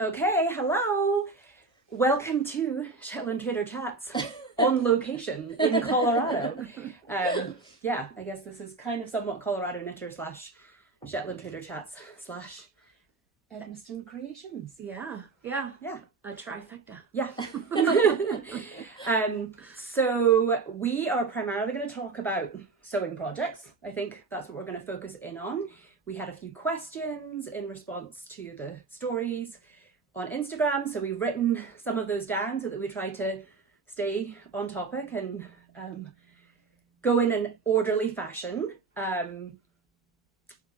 Okay, hello. Welcome to Shetland Trader Chats on location in Colorado. Yeah, I guess this is kind of somewhat Colorado Knitter / Shetland Trader Chats / Edmiston Creations. Yeah. A trifecta. Yeah. So we are primarily going to talk about sewing projects. I think that's what we're going to focus in on. We had a few questions in response to the stories on Instagram, so we've written some of those down so that we try to stay on topic and go in an orderly fashion.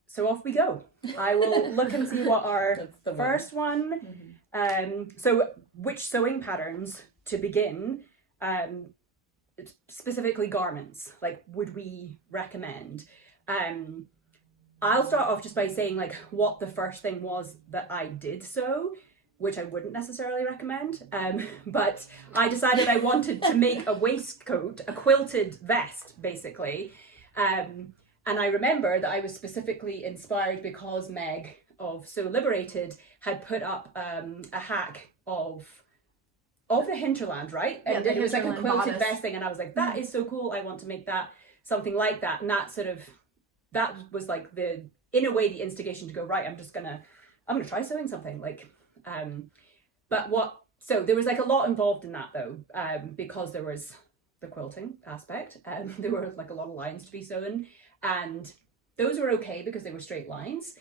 So off we go. I will look and see what our first one. So which sewing patterns to begin, specifically garments, like would we recommend? I'll start off just by saying like what the first thing was that I did sew, which I wouldn't necessarily recommend, but I decided I wanted to make a waistcoat, a quilted vest basically, and I remember that I was specifically inspired because Meg of So Liberated had put up a hack of the hinterland, right? Yeah, and it was like a quilted bodice. vest thing, and I was like, that is so cool, I want to make that, something like that. And that was like in a way the instigation to go, right, I'm gonna try sewing something like, so there was like a lot involved in that though, because there was the quilting aspect, there were like a lot of lines to be sewn, and those were okay because they were straight lines.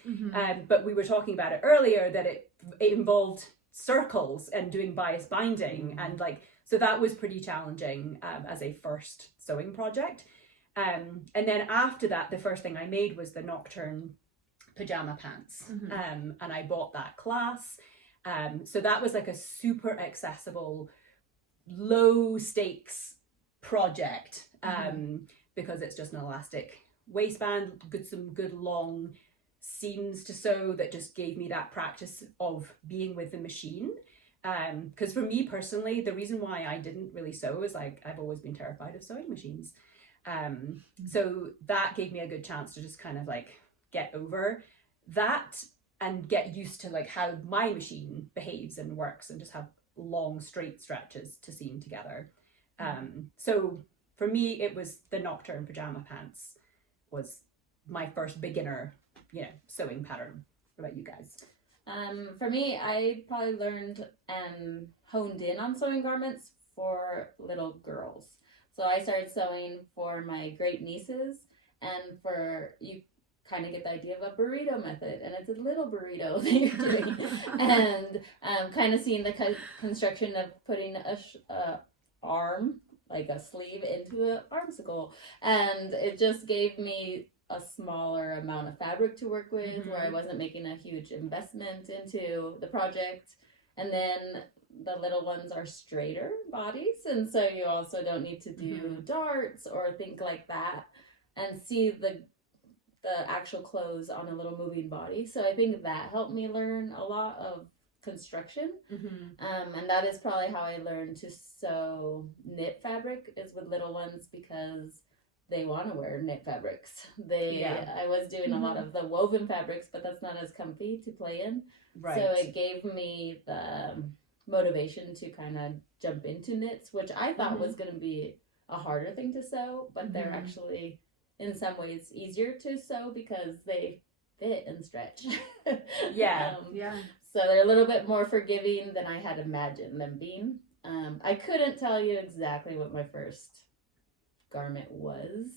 But we were talking about it earlier that it involved circles and doing bias binding, and like, so that was pretty challenging as a first sewing project. And then after that, the first thing I made was the nocturne pajama pants, and I bought that class. So that was like a super accessible, low stakes project, because it's just an elastic waistband, some good long seams to sew that just gave me that practice of being with the machine. Because for me personally, the reason why I didn't really sew is like I've always been terrified of sewing machines. So that gave me a good chance to just kind of like get over that and get used to like how my machine behaves and works, and just have long straight stretches to seam together. So for me, it was the nocturne pajama pants was my first beginner, sewing pattern. What about you guys? For me, I probably learned and honed in on sewing garments for little girls. So I started sewing for my great nieces, and you kind of get the idea of a burrito method, and it's a little burrito that you're doing, and kind of seeing the construction of putting a arm, like a sleeve, into an armsicle, and it just gave me a smaller amount of fabric to work with, where I wasn't making a huge investment into the project. And then the little ones are straighter bodies, and so you also don't need to do darts or think like that, and see the actual clothes on a little moving body. So I think that helped me learn a lot of construction. And that is probably how I learned to sew knit fabric, is with little ones, because they want to wear knit fabrics. I was doing a lot of the woven fabrics, but that's not as comfy to play in. Right. So it gave me the motivation to kind of jump into knits, which I thought was going to be a harder thing to sew, but they're actually in some ways easier to sew because they fit and stretch. So they're a little bit more forgiving than I had imagined them being. I couldn't tell you exactly what my first garment was.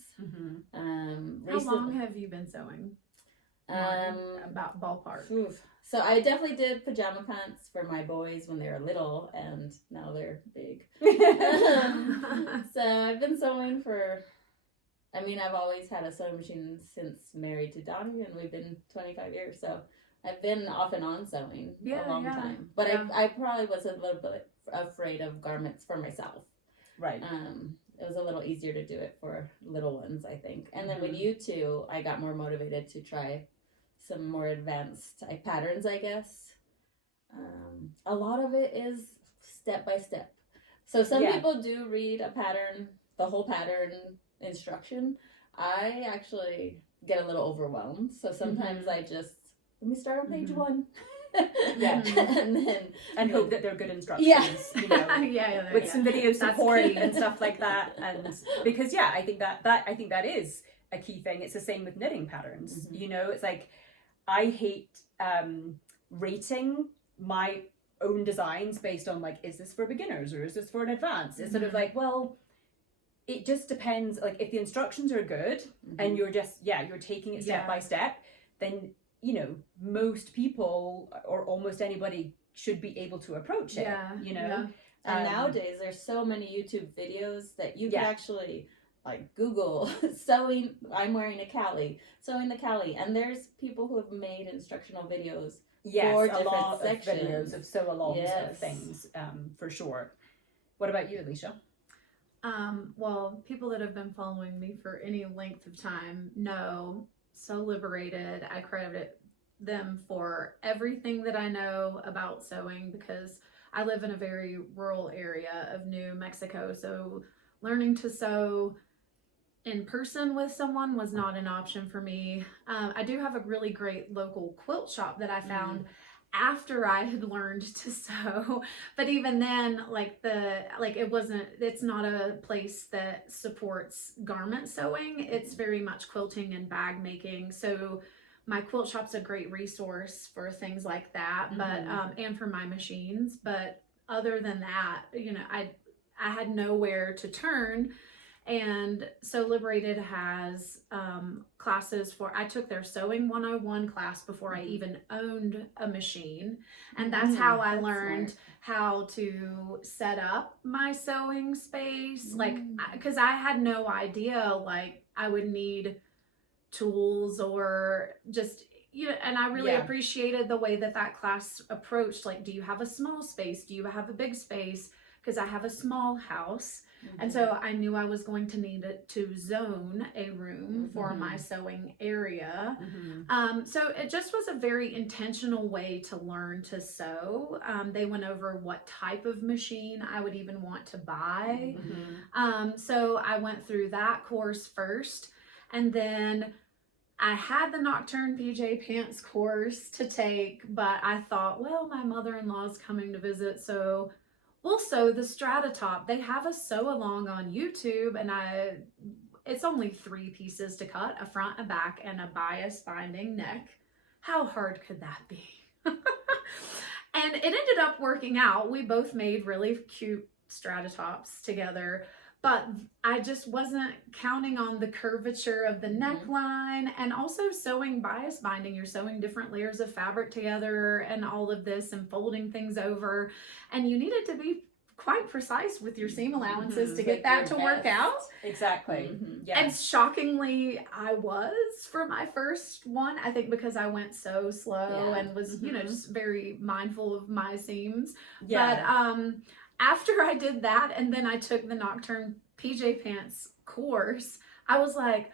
How long have you been sewing? About ballpark. So I definitely did pajama pants for my boys when they were little, and now they're big. So I've been sewing I've always had a sewing machine since married to Donnie, and we've been 25 years. So I've been off and on sewing a long time. But I probably was a little bit afraid of garments for myself. Right. It was a little easier to do it for little ones, I think. And then with you two, I got more motivated to try some more advanced patterns, I guess. A lot of it is step by step. So some people do read a pattern, the whole pattern instruction. I actually get a little overwhelmed. So sometimes I just, let me start on page 1. Yeah. and hope that they're good instructions. Yeah. You know, with some video support and stuff like that. And because I think that is a key thing. It's the same with knitting patterns. You know, it's like I hate rating my own designs based on like, is this for beginners or is this for an advanced? It's sort of like, well, it just depends. Like if the instructions are good and you're just you're taking it step by step, then you know most people or almost anybody should be able to approach it. You know, and nowadays there's so many YouTube videos that you can actually like Google sewing. I'm wearing a Cali, sewing the Cali, and there's people who have made instructional videos. For a lot sections. of videos of sew-alongs of things, for sure. What about you, Alisha? Well, people that have been following me for any length of time know Sew Liberated. I credit them for everything that I know about sewing because I live in a very rural area of New Mexico. So learning to sew in person with someone was not an option for me. I do have a really great local quilt shop that I found after I had learned to sew, but even then, it's not a place that supports garment sewing. It's very much quilting and bag making. So my quilt shop's a great resource for things like that, but and for my machines. But other than that, you know, I had nowhere to turn. And Sew Liberated has classes I took their Sewing 101 class before I even owned a machine. And that's how I learned how to set up my sewing space. Like, because I had no idea, like, I would need tools or just, you know, and I really appreciated the way that class approached. Like, do you have a small space? Do you have a big space? Because I have a small house. And so I knew I was going to need to zone a room for my sewing area. So it just was a very intentional way to learn to sew. They went over what type of machine I would even want to buy. So I went through that course first. And then I had the Nocturne PJ Pants course to take, but I thought, well, my mother-in-law's coming to visit, so we'll sew the strata top. They have a sew along on YouTube, and it's only 3 pieces to cut, a front, a back, and a bias binding neck. How hard could that be? And it ended up working out. We both made really cute strata tops together, but I just wasn't counting on the curvature of the neckline, and also sewing bias binding. You're sewing different layers of fabric together and all of this and folding things over. And you needed to be quite precise with your seam allowances to get that to work out. Exactly. And shockingly, I was for my first one. I think because I went so slow and was, you know, just very mindful of my seams. But after I did that, and then I took the Nocturne PJ Pants course, I was like,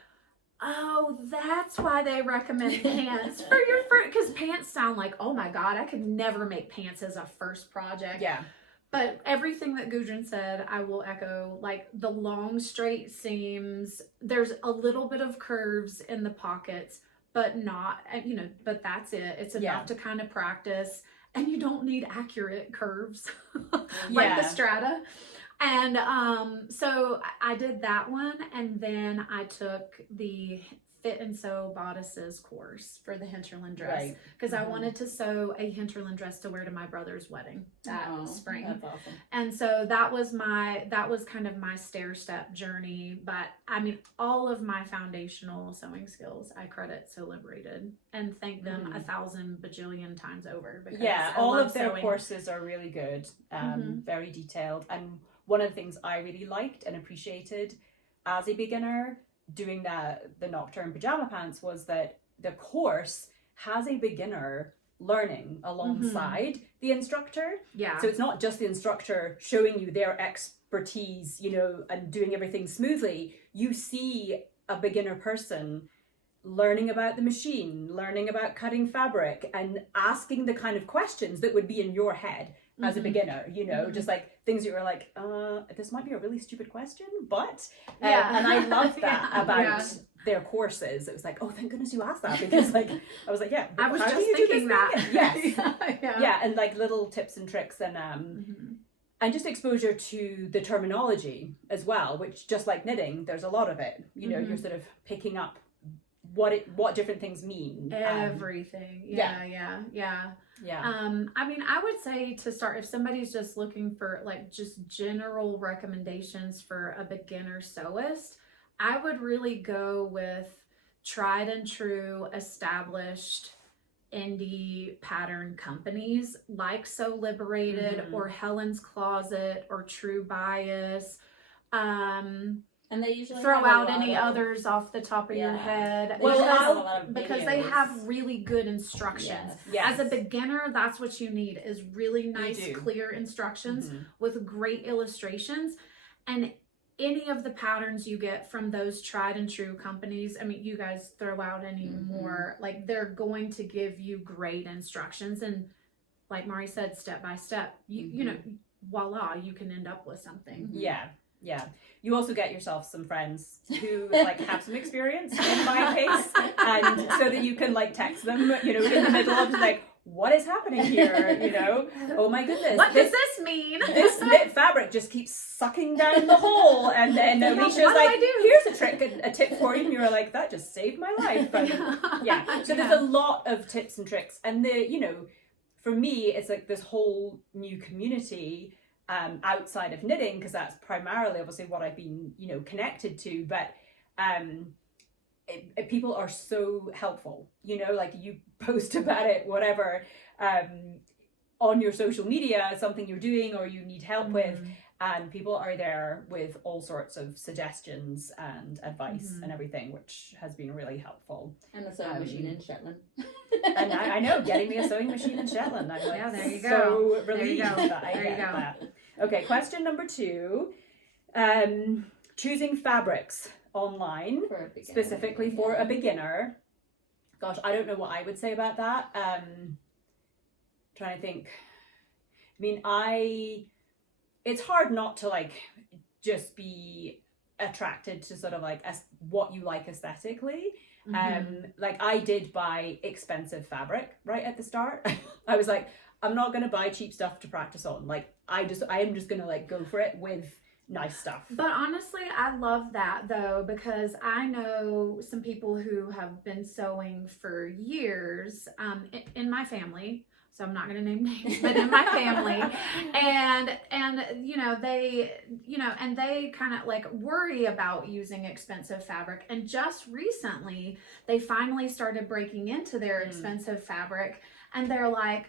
oh, that's why they recommend pants for your first, because pants sound like, oh my God, I could never make pants as a first project. But everything that Gudrun said, I will echo. Like the long straight seams, there's a little bit of curves in the pockets, but not, you know, but that's it. It's enough to kind of practice. And you don't need accurate curves like the strata. And so I did that one, and then I took the Fit and Sew Bodices course for the hinterland dress because I wanted to sew a hinterland dress to wear to my brother's wedding that spring. That's awesome. And so that was kind of my stair-step journey. But I mean, all of my foundational sewing skills I credit Sew Liberated and thank them 1,000 bajillion times over. Because all of their courses are really good, very detailed. And one of the things I really liked and appreciated as a beginner doing the Nocturne pajama pants was that the course has a beginner learning alongside the instructor. So it's not just the instructor showing you their expertise, you know, and doing everything smoothly. You see a beginner person learning about the machine, learning about cutting fabric, and asking the kind of questions that would be in your head as a beginner, you know, just like things you were like, this might be a really stupid question, but and I love that about their courses, it was like, oh, thank goodness you asked that, because like I was like, yeah, I was how just do you do thinking this that. thing? Yes. Yeah. And like little tips and tricks, and and just exposure to the terminology as well, which, just like knitting, there's a lot of it, you know, you're sort of picking up what different things mean. Everything. Yeah. I mean, I would say to start, if somebody's just looking for like just general recommendations for a beginner sewist, I would really go with tried and true established indie pattern companies like Sew Liberated or Helen's Closet or True Bias. And they usually throw out any others off the top of your head. Well, because they have really good instructions. Yes. As a beginner, that's what you need, is really nice, clear instructions with great illustrations. And any of the patterns you get from those tried and true companies, I mean, you guys throw out any more, like they're going to give you great instructions. And like Mari said, step by step, you know, voila, you can end up with something. Yeah. You also get yourself some friends who like have some experience in my case, and so that you can like text them, you know, in the middle of like, what is happening here? You know, oh my goodness, what does this mean? This knit fabric just keeps sucking down the hole, and then Alicia's like, here's a trick, a tip for you, and you're like, that just saved my life. And, so there's a lot of tips and tricks, and you know, for me, it's like this whole new community. Outside of knitting, because that's primarily obviously what I've been, you know, connected to, but people are so helpful, you know, like you post about it, whatever, on your social media, something you're doing or you need help with, and people are there with all sorts of suggestions and advice and everything, which has been really helpful. And a sewing machine in Shetland. And I know, getting me a sewing machine in Shetland, I'm like, there you so go. relieved that I get that. Okay, question number 2. Choosing fabrics online, specifically for a beginner. Gosh, I don't know what I would say about that. Trying to think. I mean, it's hard not to like just be attracted to sort of like what you like aesthetically. Like I did buy expensive fabric right at the start. I was like, I'm not going to buy cheap stuff to practice on. Like I am just going to like go for it with nice stuff. But honestly, I love that though, because I know some people who have been sewing for years in my family. So I'm not going to name names, but in my family, and you know, they kind of like worry about using expensive fabric. And just recently, they finally started breaking into their expensive fabric, and they're like,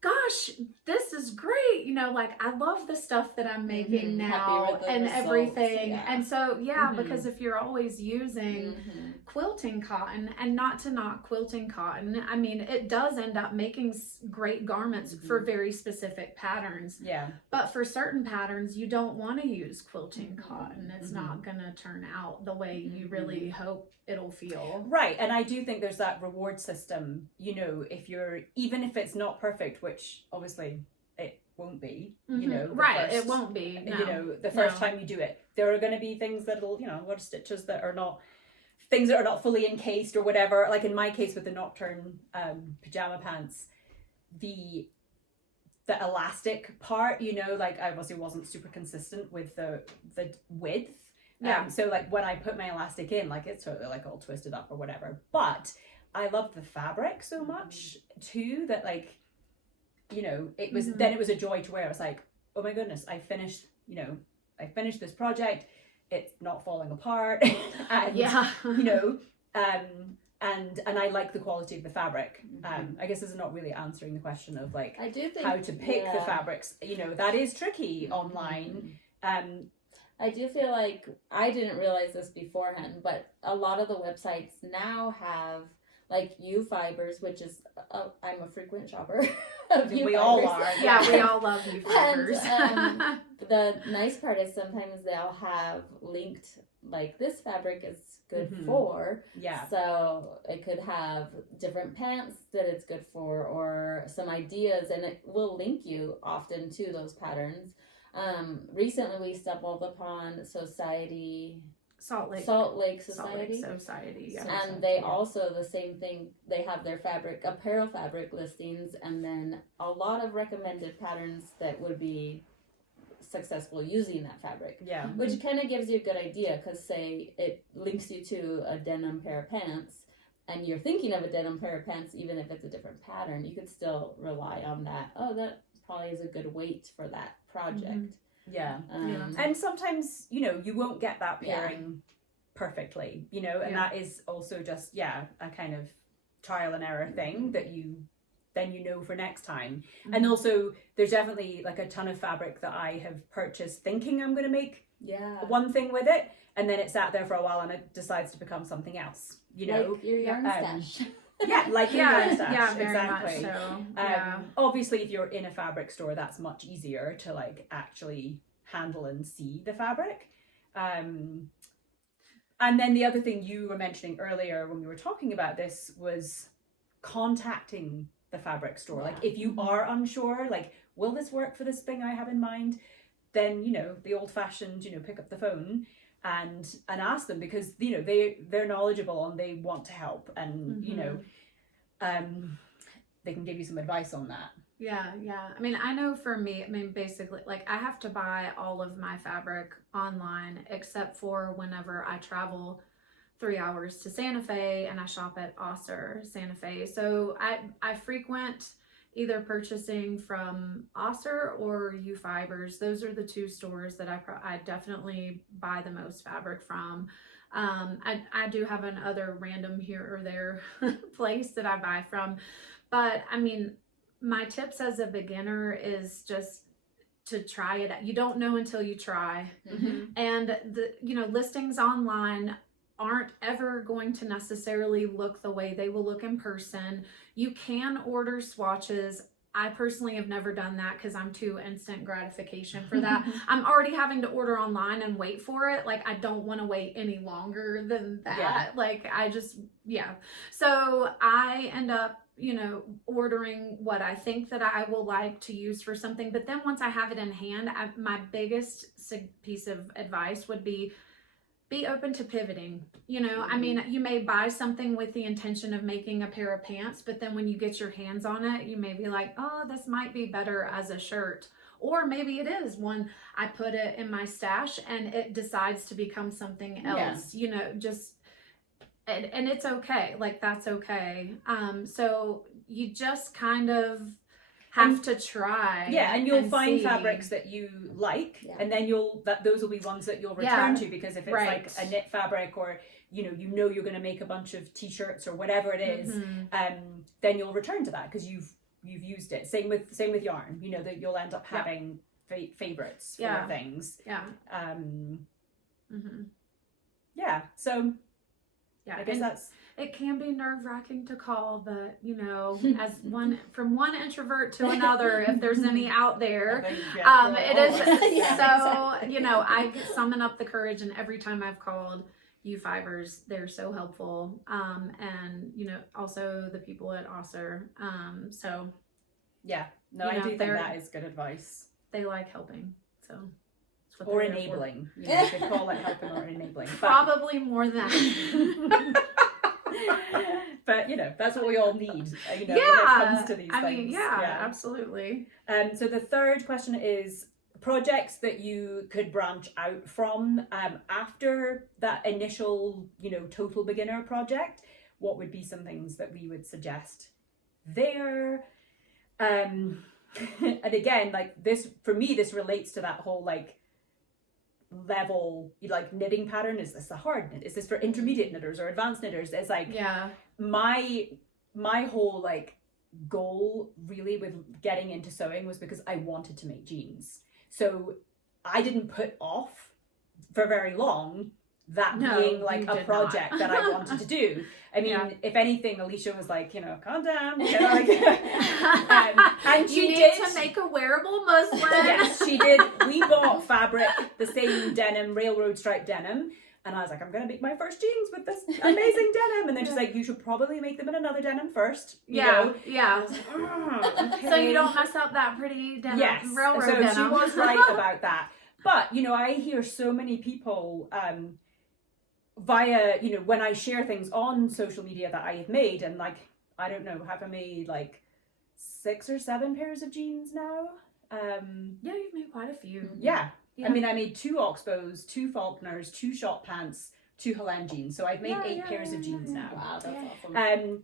gosh, this is great. You know, like I love the stuff that I'm making now and everything. And so, because if you're always using quilting cotton, and not to knock quilting cotton, I mean, it does end up making great garments for very specific patterns. But for certain patterns, you don't want to use quilting cotton. It's not going to turn out the way you really hope it'll feel. Right. And I do think there's that reward system, you know, even if it's not perfect, which obviously it won't be, you know. It won't be. No. You know, the first time you do it, there are going to be things that'll, you know, what stitches that are not, things that are not fully encased or whatever. Like in my case with the Nocturne pajama pants, the elastic part, you know, like I obviously wasn't super consistent with the width. So like when I put my elastic in, like it's totally like all twisted up or whatever. But I love the fabric so much too that like, you know, it was then it was a joy to wear. I was like, oh my goodness, I finished this project. It's not falling apart. And you know, and I like the quality of the fabric. I guess this is not really answering the question of like I do think, how to pick the fabrics. You know, that is tricky online. I do feel like I didn't realize this beforehand, but a lot of the websites now have like U fibers, which is I'm a frequent shopper. We all are. Yeah, we all love U fibers. And the nice part is sometimes they'll have linked like this fabric is good for. So it could have different pants that it's good for, or some ideas, and it will link you often to those patterns. Recently we stumbled upon Society Salt Lake Society. Yes. And they also, the same thing, they have their apparel fabric listings, and then a lot of recommended patterns that would be successful using that fabric. Yeah. Which kind of gives you a good idea, because say it links you to a denim pair of pants, and you're thinking of a denim pair of pants, even if it's a different pattern, you could still rely on that. Oh, that probably is a good weight for that project. Yeah. Yeah. And sometimes, you know, you won't get that pairing perfectly, you know, and that is also just, a kind of trial and error thing that then you know for next time. And also there's definitely like a ton of fabric that I have purchased thinking I'm going to make one thing with it, and then it sat there for a while and it decides to become something else, you know. Like your yarn stash. Like your yarn stash. Yeah, very exactly. much so. Obviously if you're in a fabric store, that's much easier to like actually handle and see the fabric. And then the other thing you were mentioning earlier when we were talking about this was contacting the fabric store. Like if you are unsure, like, will this work for this thing I have in mind? Then, you know, the old fashioned, you know, pick up the phone and ask them, because, you know, they're knowledgeable and they want to help, and, you know, they can give you some advice on that. Yeah. I mean, I know for me, basically, like, I have to buy all of my fabric online except for whenever I travel 3 hours to Santa Fe and I shop at Oster, Santa Fe. So I frequent either purchasing from Oster or U Fibers. Those are the two stores that I definitely buy the most fabric from. I do have another random here or there place that I buy from, but I mean, my tips as a beginner is just to try it. You don't know until you try. And the, you know, listings online aren't ever going to necessarily look the way they will look in person. You can order swatches. I personally have never done that because I'm too instant gratification for that. I'm already having to order online and wait for it. Like, I don't want to wait any longer than that. Like, I just, So I end up, you know, ordering what I think that I will like to use for something. But then once I have it in hand, my biggest piece of advice would be open to pivoting. You know, I mean, you may buy something with the intention of making a pair of pants, but then when you get your hands on it, you may be like, oh, this might be better as a shirt. Or maybe it is one, I put it in my stash and it decides to become something else, you know, just, and it's okay. Like, that's okay. So you just kind of have to try. And you'll find fabrics that you like, and then those will be ones that you'll return to, because if it's like a knit fabric, or you know you're going to make a bunch of t-shirts or whatever it is, then you'll return to that because you've used it. Same with yarn, you know, that you'll end up having favorites for things. So I guess it can be nerve-wracking to call, but, you know, as from one introvert to another, if there's any out there, it is so, you know, I summon up the courage, and every time I've called U Fibers, they're so helpful. And, you know, also the people at Oster. I do think that is good advice. They like helping, so. Or enabling. You know, you could call it helping or enabling. Probably more than. But, you know, that's what we all need, you know, when it comes to these things. I mean, absolutely. So the third question is projects that you could branch out from after that initial, you know, total beginner project. What would be some things that we would suggest there? And again, like this, for me, this relates to that whole, like, level, like, knitting pattern. Is this a hard knit? Is this for intermediate knitters or advanced knitters? It's like my whole, like, goal really with getting into sewing was because I wanted to make jeans. So I didn't put off for very long that being like a project that I wanted to do. I mean, if anything, Alisha was like, you know, calm down, you know, like, and she did to make a wearable muslin. Yes, she did. We bought fabric, the same denim, railroad stripe denim, and I was like, I'm gonna make my first jeans with this amazing denim. And then she's like, you should probably make them in another denim first. You know? I was like, okay. So you don't mess up that pretty denim, railroad denim. She was right about that. But, you know, I hear so many people via, you know, when I share things on social media that I have made, and like, I don't know, have I made like 6 or 7 pairs of jeans now? Yeah, you've made quite a few. Yeah. Yeah. I mean, I made 2 Oxbows, 2 Faulkners, 2 short pants, 2 Helene jeans. So I've made 8 pairs of jeans now. Wow, that's awesome.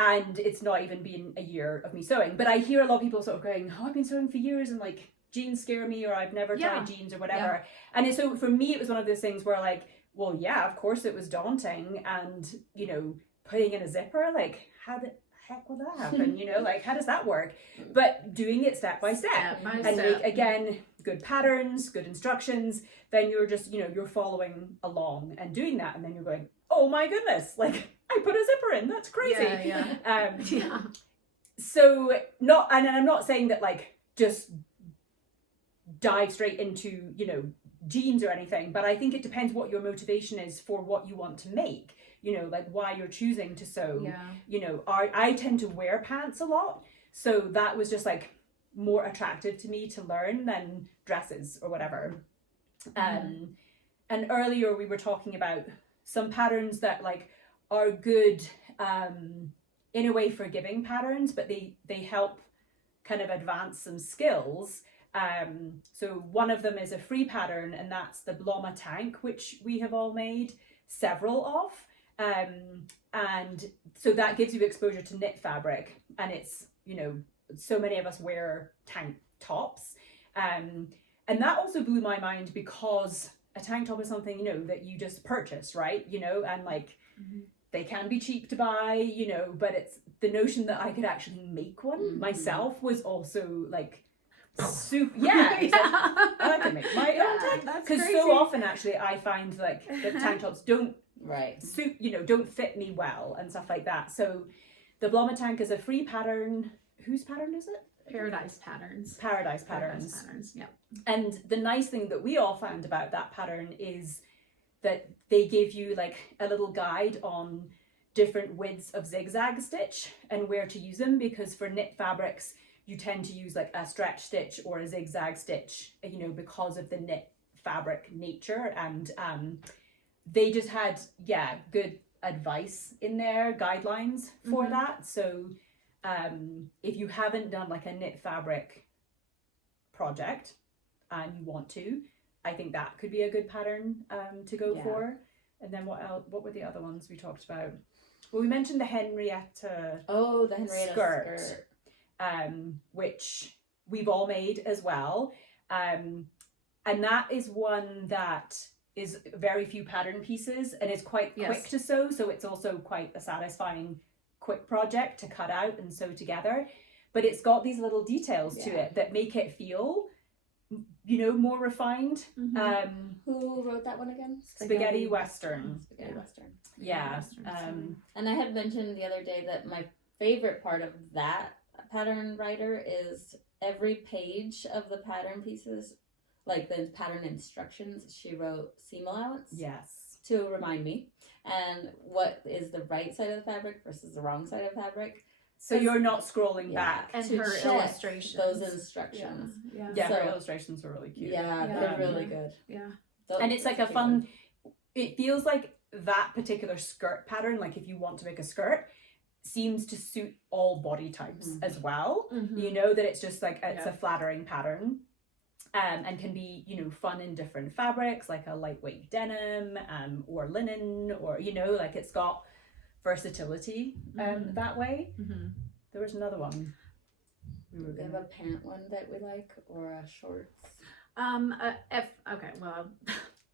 And it's not even been a year of me sewing. But I hear a lot of people sort of going, oh, I've been sewing for years and like jeans scare me, or I've never tried jeans or whatever. And so for me, it was one of those things where like, well, yeah, of course it was daunting. And, you know, putting in a zipper, like, how the heck will that happen? You know, like, how does that work? But doing it step by step. And make, again, good patterns, good instructions, then you're just, you know, you're following along and doing that. And then you're going, oh my goodness, like, I put a zipper in, that's crazy. So not, and I'm not saying that like just dive straight into, you know, jeans or anything, but I think it depends what your motivation is for what you want to make, you know, like why you're choosing to sew. You know, I tend to wear pants a lot, so that was just like more attractive to me to learn than dresses or whatever. And earlier we were talking about some patterns that like are good in a way forgiving patterns, but they help kind of advance some skills. So one of them is a free pattern, and that's the Bloma tank, which we have all made several of. And so that gives you exposure to knit fabric, and it's, you know, so many of us wear tank tops. And that also blew my mind because a tank top is something, you know, that you just purchase, right? You know, and like they can be cheap to buy, you know, but it's the notion that I could actually make one myself was also like super, I can make my own tank. Because so often actually I find like the tank tops don't suit, you know, don't fit me well and stuff like that. So the Bloma tank is a free pattern. Whose pattern is it? Paradise Patterns. Paradise Patterns. Yep. And the nice thing that we all found about that pattern is that they give you like a little guide on different widths of zigzag stitch and where to use them, because for knit fabrics you tend to use like a stretch stitch or a zigzag stitch, you know, because of the knit fabric nature. And they just had good advice in there, guidelines for that. So if you haven't done like a knit fabric project and you want to, I think that could be a good pattern to go for. And then what else? What were the other ones we talked about? Well, we mentioned the Henrietta. Oh, the Henrietta skirt. Which we've all made as well. And that is one that is very few pattern pieces and is quite quick to sew. So it's also quite a satisfying quick project to cut out and sew together. But it's got these little details to it that make it feel, you know, more refined. Who wrote that one again? Spaghetti Western. Spaghetti Western. Yeah. And I had mentioned the other day that my favorite part of that pattern writer is every page of the pattern pieces, like the pattern instructions, she wrote seam allowance. Yes. To remind me. And what is the right side of the fabric versus the wrong side of fabric. So you're not scrolling back. And to her check illustrations. those instructions. Yeah, her illustrations are really cute. Yeah, they're really good. Yeah. And it's like a fun, it feels like that particular skirt pattern, like if you want to make a skirt, seems to suit all body types as well. You know, that it's just like, it's a flattering pattern. And can be, you know, fun in different fabrics, like a lightweight denim or linen, or, you know, like it's got versatility that way. There was another one. We have a pant one that we like, or a shorts.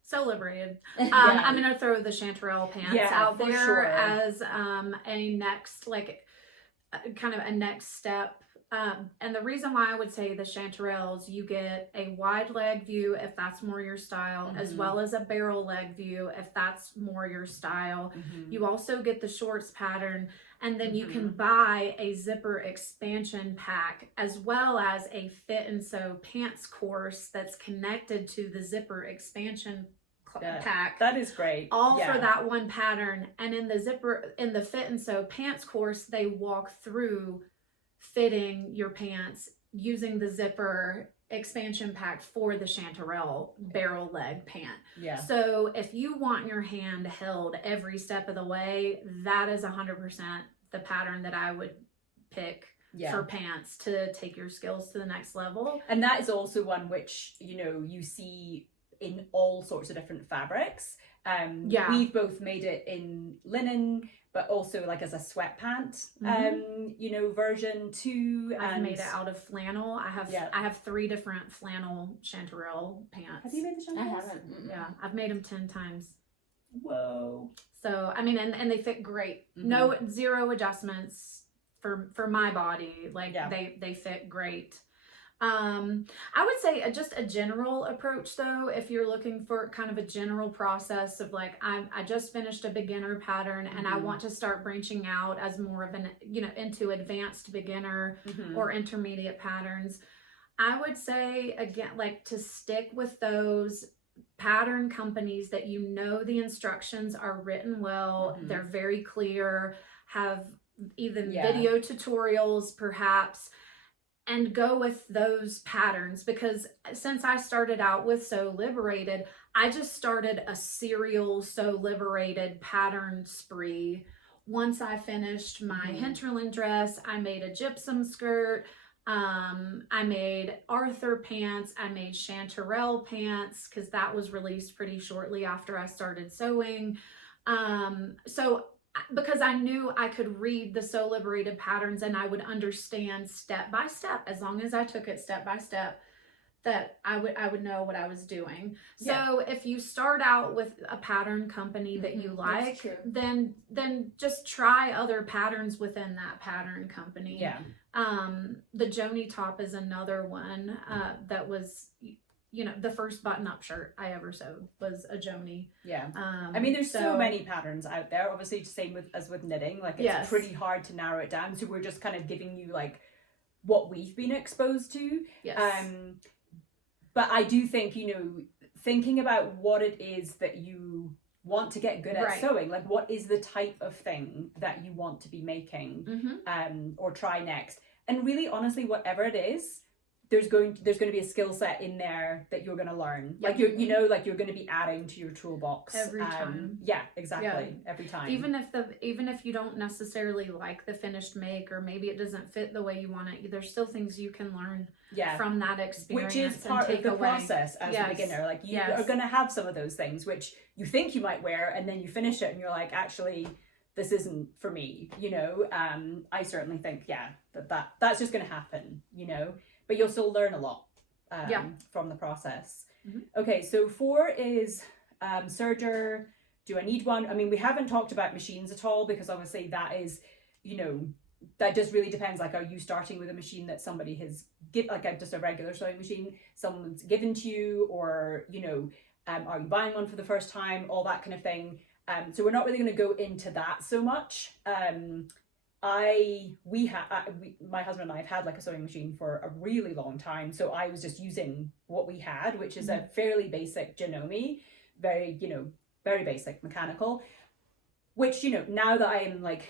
So liberated. I'm gonna throw the chanterelle pants out there as a next, like kind of a next step. And the reason why I would say the chanterelles, you get a wide leg view if that's more your style, as well as a barrel leg view if that's more your style. You also get the shorts pattern, and then you can buy a zipper expansion pack as well as a fit and sew pants course that's connected to the zipper expansion pack. That is great. All for that one pattern. And in the fit and sew pants course, they walk through fitting your pants using the zipper expansion pack for the chanterelle barrel leg pant. Yeah. So if you want your hand held every step of the way, that is 100% the pattern that I would pick for pants to take your skills to the next level. And that is also one which, you know, you see in all sorts of different fabrics. We've both made it in linen, but also like as a sweatpant, you know, version too. I've made it out of flannel. I have 3 different flannel chanterelle pants. Have you made the chanterelles? I haven't. Yeah, I've made them 10 times. Whoa. So, I mean, and they fit great. No, 0 adjustments for my body. Like they fit great. I would say just a general approach though, if you're looking for kind of a general process of like, I just finished a beginner pattern and I want to start branching out as more of an, you know, into advanced beginner or intermediate patterns. I would say again, like to stick with those pattern companies that you know the instructions are written well, they're very clear, have even video tutorials perhaps, and go with those patterns. Because since I started out with So Liberated, I just started a serial So Liberated pattern spree. Once I finished my hinterland dress, I made a gypsum skirt, I made Arthur pants, I made chanterelle pants because that was released pretty shortly after I started sewing. So because I knew I could read the So Liberated patterns and I would understand step by step, as long as I took it step by step, that I would know what I was doing. So if you start out with a pattern company that you like, then just try other patterns within that pattern company. Yeah. The Joni top is another one that was, you know, the first button-up shirt I ever sewed was a Joni. Yeah. I mean, there's so many patterns out there. Obviously, same as with knitting. Like, it's pretty hard to narrow it down. So we're just kind of giving you, like, what we've been exposed to. Yes. But I do think, you know, thinking about what it is that you want to get good at sewing, like, what is the type of thing that you want to be making or try next. And really, honestly, whatever it is, there's going to be a skill set in there that you're going to learn. Like you're going to be adding to your toolbox every time. Yeah, exactly. Every time. Even if you don't necessarily like the finished make, or maybe it doesn't fit the way you want it, there's still things you can learn from that experience, which is part of the process as a beginner. Like you are going to have some of those things which you think you might wear, and then you finish it and you're like, actually, this isn't for me. You know, I certainly think that's just going to happen. You know. But you'll still learn a lot from the process. Okay, so 4 is serger. Do I need one? I mean, we haven't talked about machines at all, because obviously that is, you know, that just really depends. Like, are you starting with a machine that somebody has like just a regular sewing machine someone's given to you, or, you know, are you buying one for the first time? All that kind of thing. So we're not really going to go into that so much. My husband and I have had like a sewing machine for a really long time, so I was just using what we had, which is a fairly basic Janome, very basic mechanical, which, you know, now that I'm like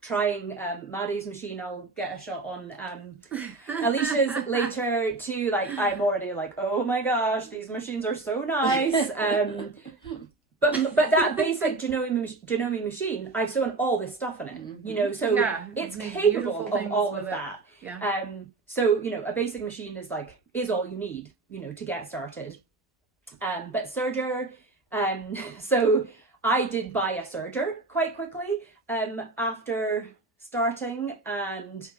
trying Mari's machine, I'll get a shot on Alicia's later too. Like, I'm already like, oh my gosh, these machines are so nice. But that basic Janome machine, I've sewn all this stuff in it, you know, so it's capable of all of that. Yeah. So, you know, a basic machine is all you need, you know, to get started. But serger, so I did buy a serger quite quickly after starting, and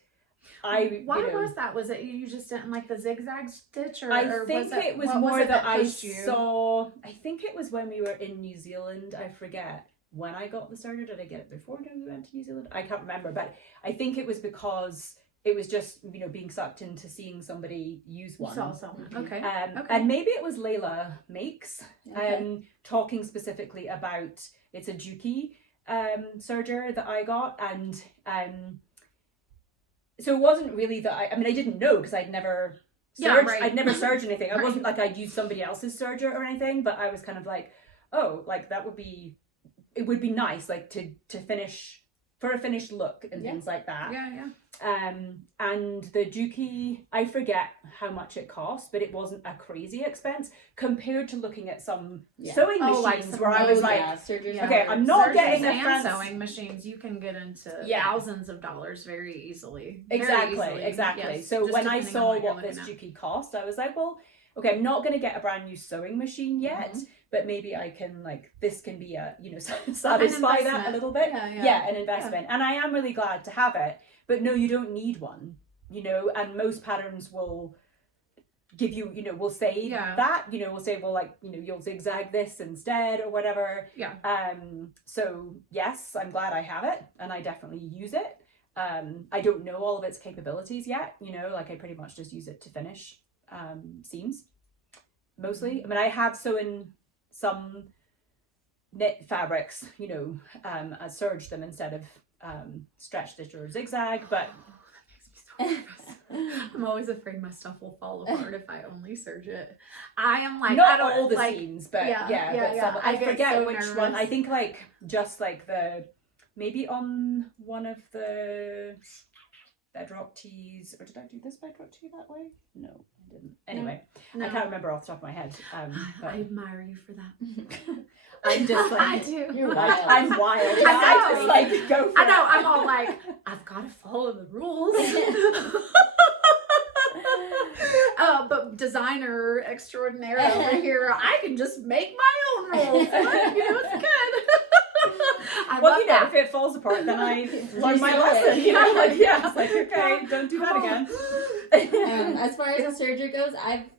Why was that? Was it you just didn't like the zigzag stitch, or I think it was more that I saw. I think it was when we were in New Zealand. I forget when I got the serger. Did I get it before we went to New Zealand? I can't remember, but I think it was because it was just, you know, being sucked into. Seeing somebody use one. Okay. And maybe it was Layla Makes talking specifically about, it's a Juki serger that I got, and so it wasn't really that I mean, I didn't know, because I'd never serged, I'd never serged anything. I wasn't like I'd used somebody else's serger or anything, but I was kind of like, oh, like it would be nice, like to finish for a finished look and things like that. Yeah. And the Juki, I forget how much it cost, but it wasn't a crazy expense compared to looking at some Yeah. sewing Oh, like machines some- where I was like, surgery. okay, I'm not Serges getting a and fancy sewing machines. You can get into Yeah. thousands of dollars very easily. Very Exactly, easily. exactly. Yes, So just when I depending on saw you're what this looking at. Juki cost, I was like, well, okay, I'm not going to get a brand new sewing machine yet, Mhm. but maybe I can, like, this can be a, you know, satisfy that a investment. little bit. Yeah. An investment. And I am really glad to have it, but no, you don't need one, you know, and most patterns will give you, you know, will say Yeah. that, you know, will say, well, like, you know, you'll zigzag this instead or whatever. Yeah. So yes, I'm glad I have it and I definitely use it. I don't know all of its capabilities yet, you know, like I pretty much just use it to finish seams mostly. I mean, I have sewn some knit fabrics, you know, I serge them instead of stretch stitch or zigzag, but I'm always afraid my stuff will fall apart if I only serge it. I am like, not I don't all the like, seams, but yeah, but some, I I get forget so which nervous. one. I think like just like the maybe on one of the bedrock tees, or did I do this bedrock tee that way? No, I didn't. Anyway, no. I can't remember off the top of my head. But I admire you for that. I'm just like I do. You're I'm wild. wild. I I know. just like go for I know. it. I'm all like, I've got to follow the rules. But designer extraordinaire over here, I can just make my own rules. Like, you know, it's good. I Well, love you know, that. if it falls apart, then I learn my Resew lesson. it. You know, like yeah, it's like okay, don't do that again. As far as a serger goes,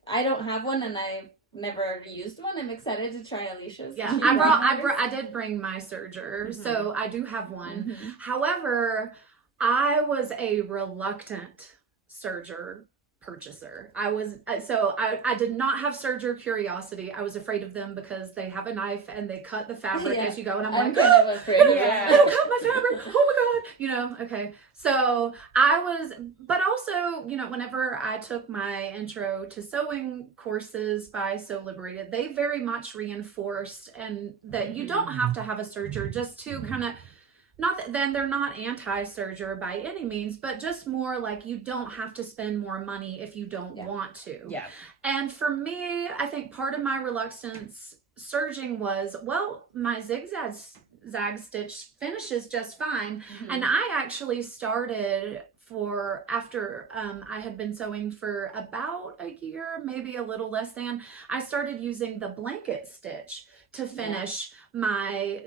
I don't have one, and I've never used one. I'm excited to try Alicia's. Yeah, Do you want yours? I did bring my serger, so I do have one. Mhm. However, I was a reluctant serger purchaser. I did not have serger curiosity. I was afraid of them because they have a knife and they cut the fabric Yeah. as you go, and I'm I'm like, kind of afraid of Yeah. it'll it. cut my fabric. Oh my god. You know, okay. So I was, but also, you know, whenever I took my intro to sewing courses by Sew Liberated, they very much reinforced and that you don't have to have a serger, just to kind of, not that then they're not anti-serger by any means, but just more like you don't have to spend more money if you don't want to. Yeah. And for me, I think part of my reluctance serging was, well, my zigzag stitch finishes just fine. And I actually started after I had been sewing for about a year, maybe a little less than, I started using the blanket stitch to finish my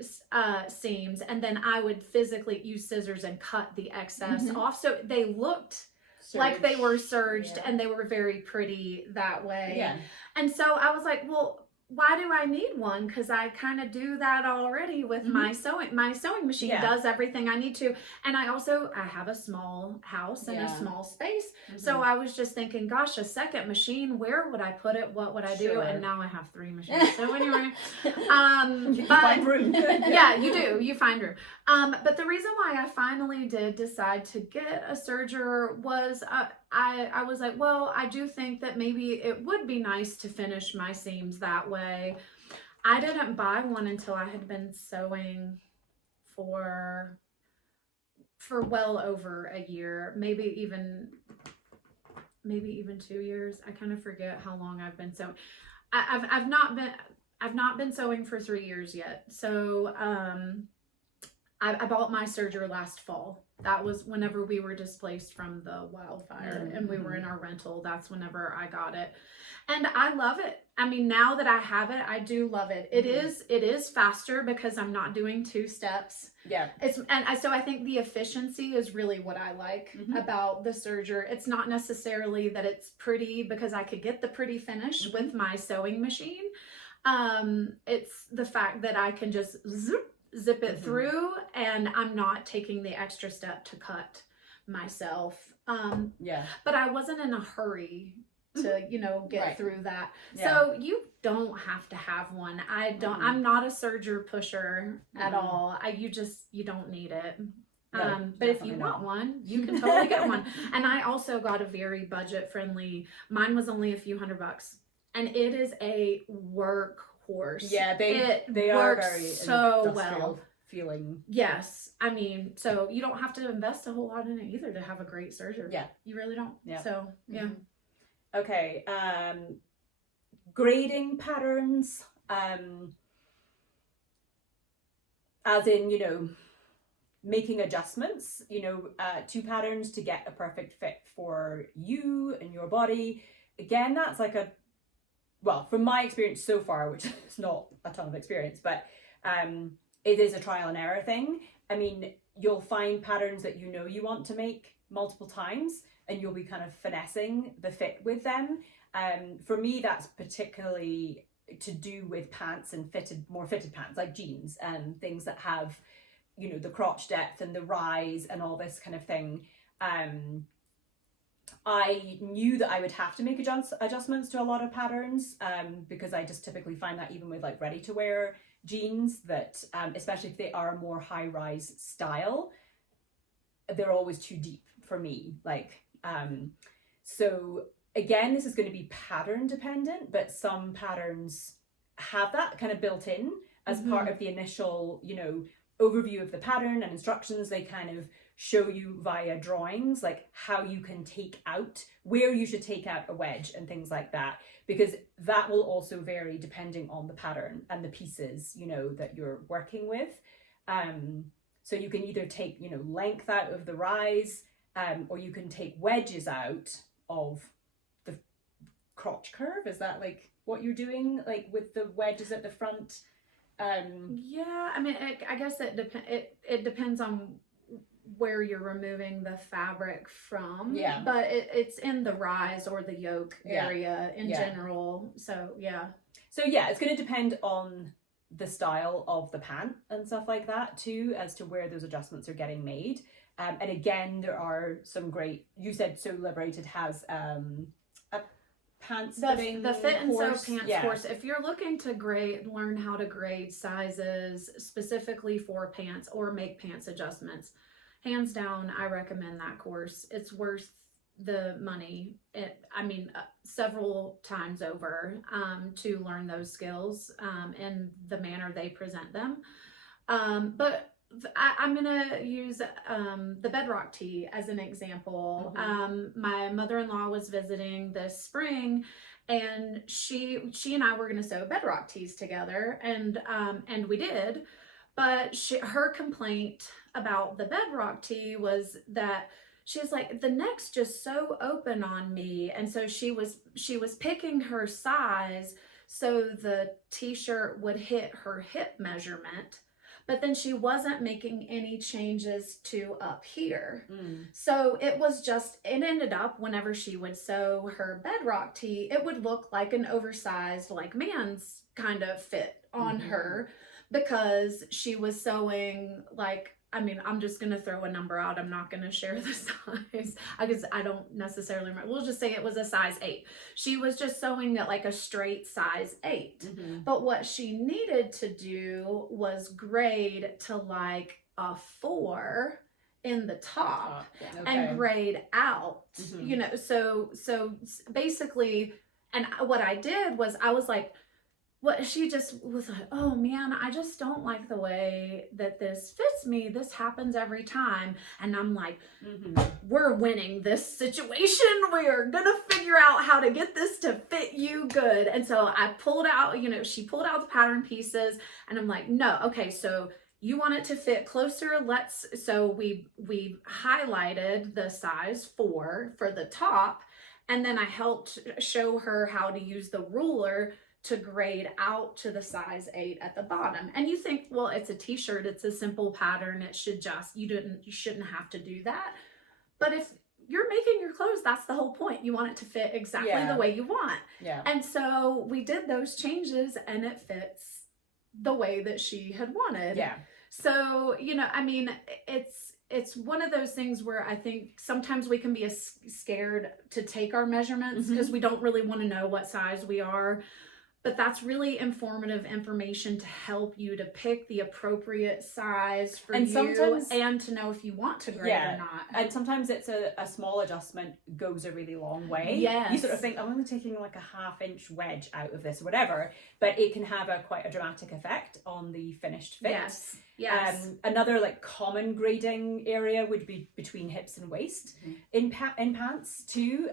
seams, and then I would physically use scissors and cut the excess off, so they looked like they were serged and they were very pretty that way. Yeah. And so I was like, well, why do I need one? Because I kind of do that already with my sewing. My sewing machine does everything I need to. And I have a small house and a small space. So I was just thinking, gosh, a second machine, where would I put it? What would I do? Sure. And now I have 3 machines. So anyway, You find room. yeah, you do. You find room. But the reason why I finally did decide to get a serger was I was like, well, I do think that maybe it would be nice to finish my seams that way. I didn't buy one until I had been sewing for well over a year, maybe even 2 years. I kind of forget how long I've been sewing. I've not been sewing for 3 years yet. So I bought my serger last fall. That was whenever we were displaced from the wildfire and we were in our rental. That's whenever I got it. And I love it. I mean, now that I have it, I do love it. It is faster because I'm not doing 2 steps. Yeah. So I think the efficiency is really what I like about the serger. It's not necessarily that it's pretty, because I could get the pretty finish with my sewing machine. It's the fact that I can just zip it through, and I'm not taking the extra step to cut myself. But I wasn't in a hurry to, get through that. Yeah. So you don't have to have one. I'm not a serger pusher at all. You don't need it. No, but if you want one, you can totally get one. And I also got a very budget friendly, mine was only a few $100, and it is a workhorse. Yeah, they are very so well feeling. Yes. I mean, so you don't have to invest a whole lot in it either to have a great serger. Yeah. You really don't. Yeah. So, yeah. Okay. Grading patterns, as in, making adjustments, to patterns to get a perfect fit for you and your body. Again, that's like well, from my experience so far, which is not a ton of experience, but it is a trial and error thing. I mean, you'll find patterns that you want to make multiple times, and you'll be kind of finessing the fit with them. For me, that's particularly to do with pants and more fitted pants, like jeans and things that have, the crotch depth and the rise and all this kind of thing. I knew that I would have to make adjustments to a lot of patterns, because I just typically find that even with like ready to wear jeans, that especially if they are a more high rise style, they're always too deep for me. So again, this is going to be pattern dependent, but some patterns have that kind of built in as part of the initial, overview of the pattern and instructions. They kind of show you via drawings, like how you can where you should take out a wedge and things like that, because that will also vary depending on the pattern and the pieces, that you're working with. So you can either take, length out of the rise, or you can take wedges out of the crotch curve. Is that like what you're doing, like with the wedges at the front? Yeah, I mean, I guess it depends on where you're removing the fabric from. Yeah. But it's in the rise or the yoke area in general. So yeah. So yeah, it's going to depend on the style of the pant and stuff like that too, as to where those adjustments are getting made. And again, there are some great, you said So Liberated has a pants fitting the Fit and course. Sew Pants course. If you're looking to learn how to grade sizes specifically for pants or make pants adjustments, hands down, I recommend that course. It's worth the money. Several times over, to learn those skills in the manner they present them. But I'm gonna use the bedrock tee as an example. My mother-in-law was visiting this spring, and she and I were gonna sew bedrock tees together, and we did. But her complaint about the bedrock tee was that she was like, the neck's just so open on me, and so she was picking her size so the t-shirt would hit her hip measurement, but then she wasn't making any changes to up here. So it ended up, whenever she would sew her bedrock tee, it would look like an oversized, like man's kind of fit on her, because she was sewing like, I'm just going to throw a number out. I'm not going to share the size because I don't necessarily remember. We'll just say it was a size 8. She was just sewing at like a straight size 8. But what she needed to do was grade to like a 4 in the top and grade out, so basically, and what I did was I was like, what she just was like, oh man, I just don't like the way that this fits me. This happens every time. And I'm like, we're winning this situation. We're gonna figure out how to get this to fit you good. And so I pulled out, she pulled out the pattern pieces, and I'm like, no, okay, so you want it to fit closer. So we highlighted the size 4 for the top. And then I helped show her how to use the ruler to grade out to the size 8 at the bottom. And you think, well, it's a t-shirt, it's a simple pattern, it should just, you shouldn't have to do that. But if you're making your clothes, that's the whole point. You want it to fit exactly the way you want. And so we did those changes, and it fits the way that she had wanted. So, it's one of those things where I think sometimes we can be scared to take our measurements because we don't really want to know what size we are. But that's really informative information to help you to pick the appropriate size for you, and to know if you want to grade or not. And sometimes it's a small adjustment goes a really long way. You sort of think, I'm only taking like a 1/2 inch wedge out of this or whatever, but it can have quite a dramatic effect on the finished fit. Yes. Another like common grading area would be between hips and waist in pants too.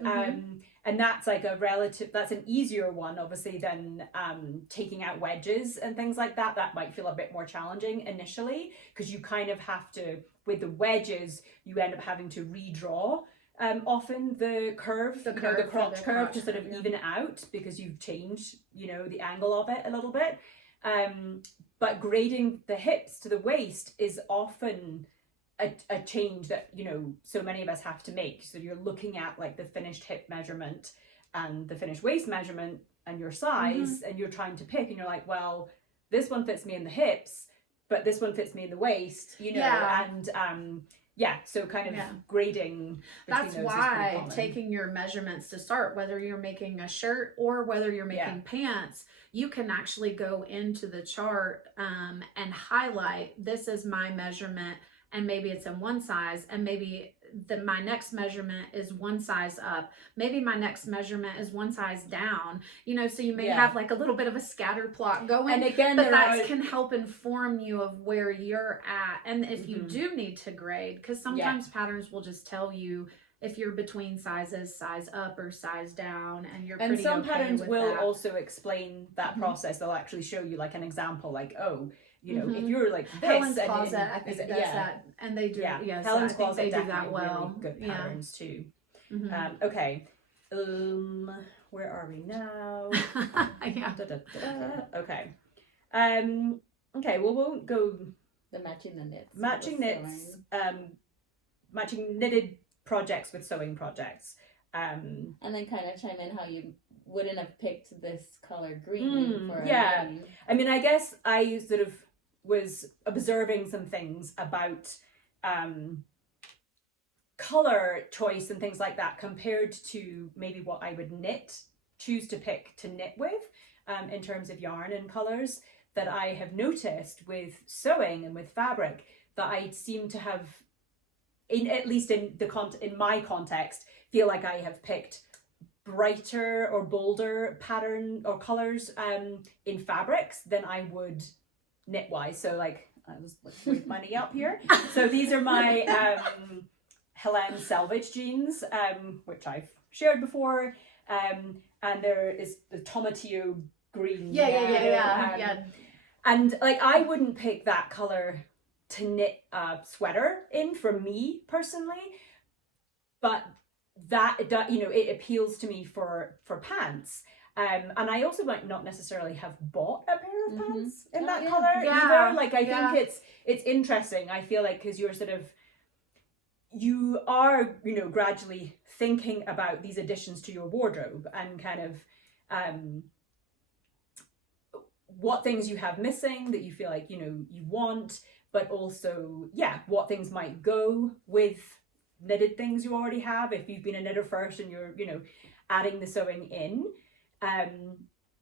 And that's like that's an easier one obviously than taking out wedges and things like that. That might feel a bit more challenging initially, because you kind of have to, with the wedges, you end up having to redraw often the crotch curve to sort of even it out, because you've changed, the angle of it a little bit. But grading the hips to the waist is often a change that, so many of us have to make. So you're looking at like the finished hip measurement and the finished waist measurement and your size, and you're trying to pick, and you're like, well, this one fits me in the hips, but this one fits me in the waist, and so kind of grading between that's those why is pretty taking your measurements to start, whether you're making a shirt or whether you're making pants, you can actually go into the chart and highlight, this is my measurement, and maybe it's in one size, and maybe my next measurement is one size up, maybe my next measurement is one size down, so you may have like a little bit of a scatter plot going, and again, but that can help inform you of where you're at. And if you do need to grade, because sometimes patterns will just tell you if you're between sizes, size up or size down, and you're pretty some okay patterns with will that. also explain that process. They'll actually show you like an example, like, oh, if you're like this, Helen's Closet, I think does that, and they do. Yeah, Helen's Helen's Closet, Closet they do that well. Really good patterns too. Okay. Where are we now? Yeah. Okay. Okay. Well, we'll go the matching the knits. Matching knits. Matching knitted projects with sewing projects. And then kind of chime in how you wouldn't have picked this color green for I mean, I guess I sort of was observing some things about color choice and things like that compared to maybe what I would choose to pick to knit with in terms of yarn and colors, that I have noticed with sewing and with fabric that I seem to have, at least in my context, feel like I have picked brighter or bolder pattern or colors in fabrics than I would knit wise. So like, I was with my knee up here. So these are my Helen Selvage jeans, which I've shared before, and there is the tomatillo green. Yeah. And like, I wouldn't pick that color to knit a sweater in, for me personally, but that it appeals to me for pants. And I also might not necessarily have bought a pair of pants in that color either. Like, I think it's interesting. I feel like, because you are gradually thinking about these additions to your wardrobe and kind of what things you have missing that you feel like you want, but also what things might go with knitted things you already have if you've been a knitter first and you're adding the sewing in.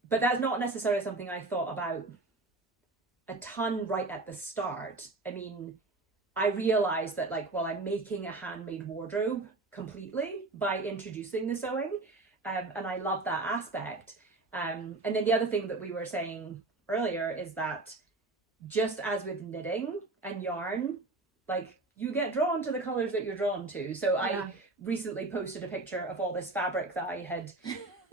But that's not necessarily something I thought about a ton right at the start. I mean, I realized that I'm making a handmade wardrobe completely by introducing the sewing, and I love that aspect. And then the other thing that we were saying earlier is that just as with knitting and yarn, you get drawn to the colors that you're drawn to. So I recently posted a picture of all this fabric that I had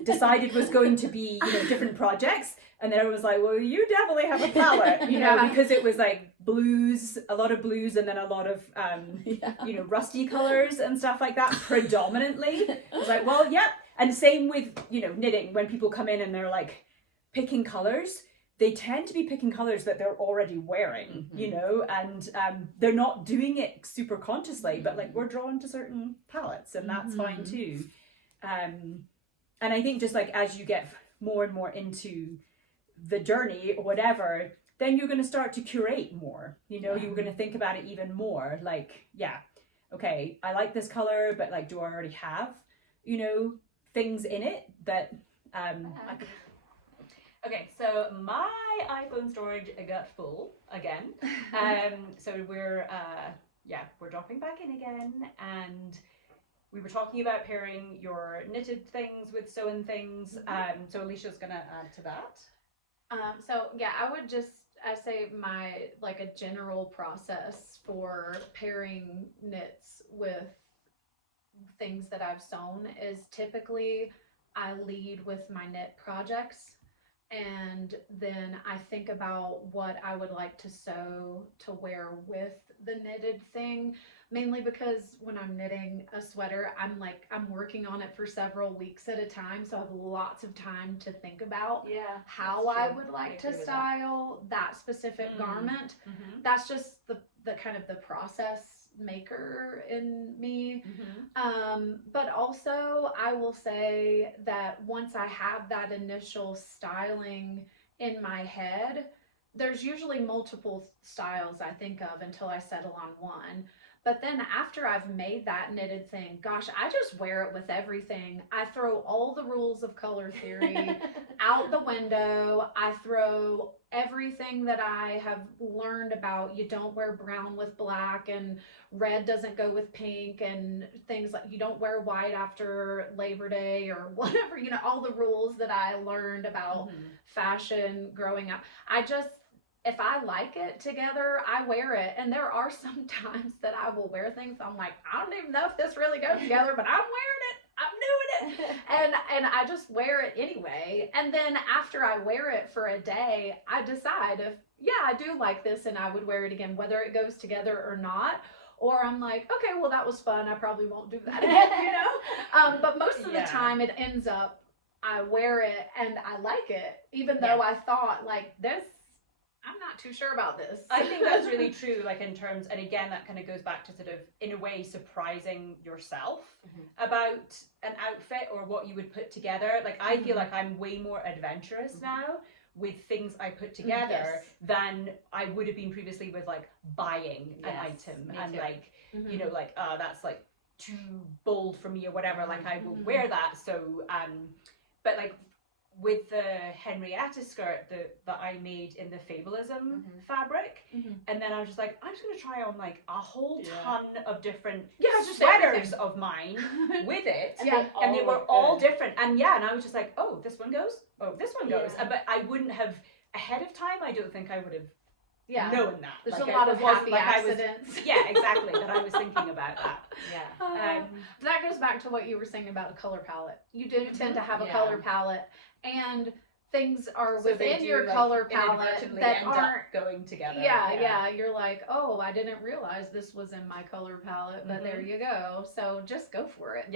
decided was going to be different projects, and then I was like, well, you definitely have a palette, because it was blues, a lot of blues, and then a lot of rusty colors and stuff like that predominantly. I was like, well, and same with knitting. When people come in and they're picking colors, they tend to be picking colors that they're already wearing, and they're not doing it super consciously, but we're drawn to certain palettes, and that's fine too. And I think just as you get more and more into the journey or whatever, then you're going to start to curate more, you're going to think about it even more. Okay, I like this color, but do I already have, things in it that, Okay, so my iPhone storage got full again. So we're dropping back in again, and we were talking about pairing your knitted things with sewn things. So Alicia's gonna add to that. I would just I say my, like, a general process for pairing knits with things that I've sewn is typically I lead with my knit projects, and then I think about what I would like to sew to wear with the knitted thing, mainly because when I'm knitting a sweater, I'm working on it for several weeks at a time, so I have lots of time to think about how I would like to style that specific garment. That's just the kind of the process maker in me. But also I will say that once I have that initial styling in my head, there's usually multiple styles I think of until I settle on one. But then after I've made that knitted thing, gosh, I just wear it with everything. I throw all the rules of color theory out the window. I throw everything that I have learned about. You don't wear brown with black, and red doesn't go with pink, and things like you don't wear white after Labor Day or whatever, you know, all the rules that I learned about fashion growing up. If I like it together, I wear it. And there are some times that I will wear things I'm like, I don't even know if this really goes together, but I'm wearing it. I'm doing it. And I just wear it anyway. And then after I wear it for a day, I decide if, I do like this and I would wear it again, whether it goes together or not. Or I'm like, okay, well, that was fun. I probably won't do that again, you know? But most of the time it ends up, I wear it and I like it, even though I thought like this, I'm not too sure about this. I think that's really true, like in terms, and again, that kind of goes back to sort of, in a way, surprising yourself about an outfit or what you would put together. Like, I feel like I'm way more adventurous now with things I put together than I would have been previously with like buying an item and like, you know, like, that's like too bold for me or whatever. Like, I will wear that. So, but like, with the Henrietta skirt that I made in the Fableism fabric, and then I was just like, I'm just gonna try on like a whole ton of different sweaters of mine with it, and they were all different, and I was just like, oh, this one goes, oh, this one goes, but I wouldn't have ahead of time. I don't think I would have known that. There's like, a lot of happy accidents. Exactly, that I was thinking about that. That goes back to what you were saying about a color palette. You do tend to have a color palette, and things are within your color palette that aren't going together. You're like, oh, I didn't realize this was in my color palette, but there you go. So just go for it.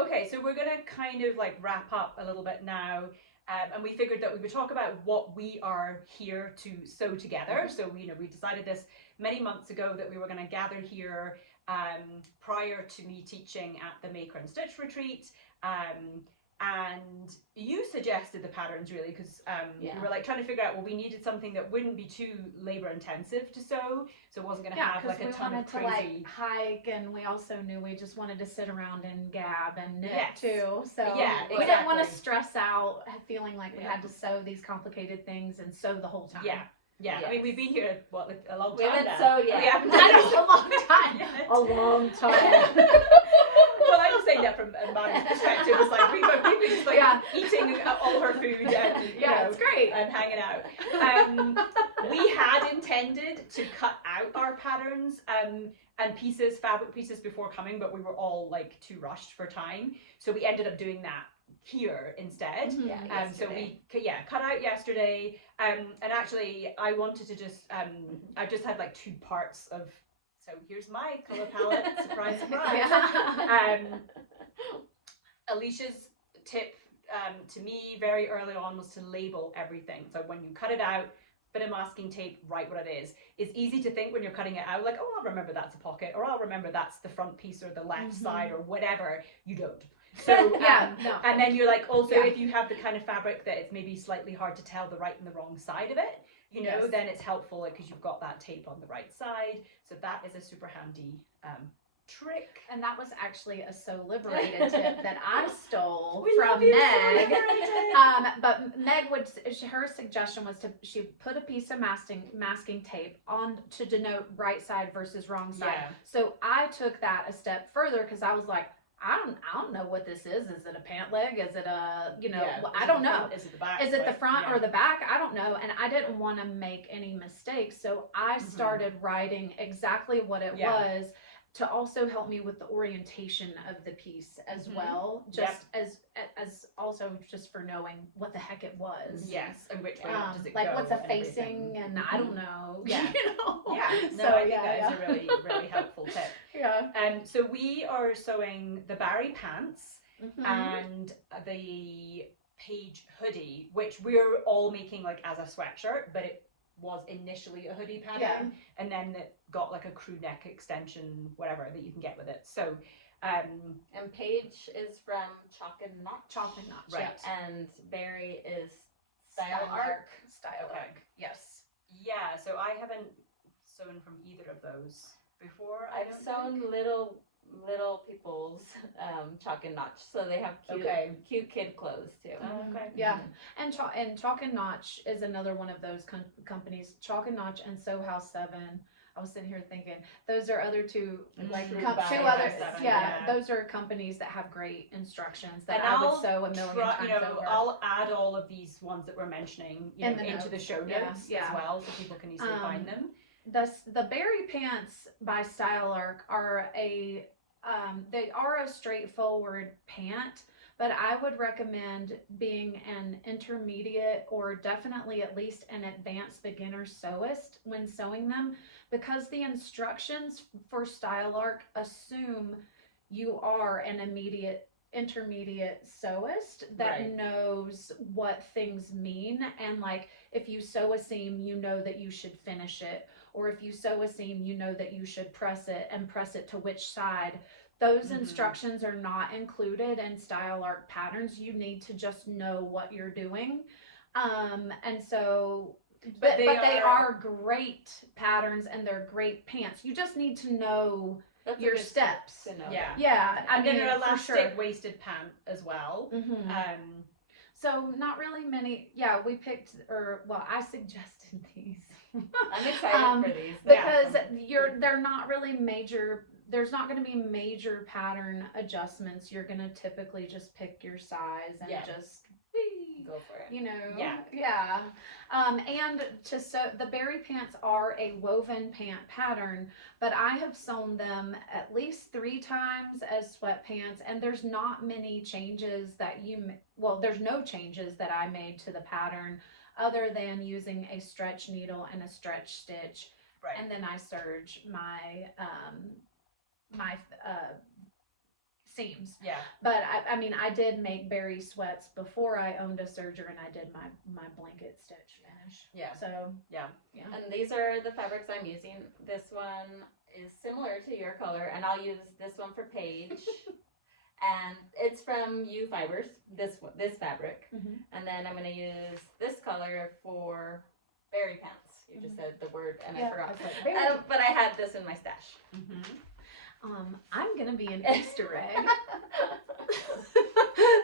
Okay, so we're gonna kind of like wrap up a little bit now. And we figured that we would talk about what we are here to sew together. So, you know, we decided this many months ago that we were going to gather here prior to me teaching at the Maker and Stitch retreat. And you suggested the patterns really because we were like trying to figure out, well, we needed something that wouldn't be too labor intensive to sew, so it wasn't going to have like a ton of crazy. We wanted to like hike, and we also knew we just wanted to sit around and gab and knit too. So we didn't want to stress out feeling like we had to sew these complicated things and sew the whole time. I mean, we've been here like a long time. We haven't now. sewed yet. We haven't a long time. Well, I'm just saying that from Mari's perspective. It's like we've been just like eating all her food and you know, it's great and hanging out. We had intended to cut out our patterns and pieces, fabric pieces before coming, but we were all like too rushed for time, so we ended up doing that here instead. So we cut out yesterday, and actually I wanted to just I just had like two parts of. So here's my color palette. Surprise, surprise. Alicia's tip to me very early on was to label everything. So when you cut it out, bit of masking tape, write what it is. It's easy to think when you're cutting it out, like, oh, I'll remember that's a pocket, or I'll remember that's the front piece or the left side or whatever. You don't. So and then you're like, also if you have the kind of fabric that it's maybe slightly hard to tell the right and the wrong side of it, you know, then it's helpful because you've got that tape on the right side. So that is a super handy trick. And that was actually a Sew Liberated tip that I stole from Meg. But Meg her suggestion was she put a piece of masking tape on to denote right side versus wrong side. So I took that a step further because I was like, I don't know what this is. Is it a pant leg? Is it a, you know, Yeah. I don't know. Is it the back? Is it the Right. front Yeah. or the back? I don't know. And I didn't want to make any mistakes. So I started writing exactly what it was to also help me with the orientation of the piece as well. Just as also just for knowing what the heck it was. Yes, and which way does it like go? what's a and facing everything. and I don't know. Yeah. You know? Yeah. No, So, I think yeah, that is a really, really helpful tip. Yeah. So we are sewing the Barry pants and the Page hoodie, which we're all making like as a sweatshirt, but it was initially a hoodie pattern, and then it got like a crew neck extension, whatever that you can get with it. So, And Paige is from Chalk and Notch. Chalk and Notch. Right. And Barry is Style Arc. Style Okay. Arc. Yes. Yeah. So I haven't sewn from either of those before. I've sewn little people's Chalk and Notch, so they have cute kid clothes too. Oh, okay. Yeah. And Chalk and Notch is another one of those companies. Chalk and Notch and Sew House 7. I was sitting here thinking those are other two Like two True other Balance, yeah, those are companies that have great instructions that And I would I'll sew a million times over. I'll add all of these ones that we're mentioning, In the into notes. the show Yeah, notes yeah. as well, so people can easily find them. The Berry pants by Style Arc are they are a straightforward pant, but I would recommend being an intermediate or definitely at least an advanced beginner sewist when sewing them, because the instructions for Style Arc assume you are an intermediate sewist that knows what things mean, and like if you sew a seam, you know that you should finish it, or if you sew a seam, you know that you should press it and press it to which side. Those instructions are not included in Style Arc patterns. You need to just know what you're doing. And so, but they are great patterns and they're great pants. You just need to know your steps. To know. Yeah. Yeah. I And mean, then an for elastic sure. waisted pant as well. So not really many. Yeah, we picked, I suggested these. I'm excited for these. Because they're not really major. There's not going to be major pattern adjustments. You're going to typically just pick your size and just go for it. you know. Yeah. And to sew, the Berry pants are a woven pant pattern, but I have sewn them at least 3 times as sweatpants, and there's not many changes that there's no changes that I made to the pattern other than using a stretch needle and a stretch stitch. Right. And then I serge my seams. Yeah. But I mean, I did make Berry sweats before I owned a serger, and I did my blanket stitch finish. Yeah. So Yeah. And these are the fabrics I'm using. This one is similar to your color, and I'll use this one for Paige. And it's from U Fibers, this fabric. And then I'm going to use this color for Berry pants. You just said the word, and I forgot. But I had this in my stash. I'm gonna be an Easter egg.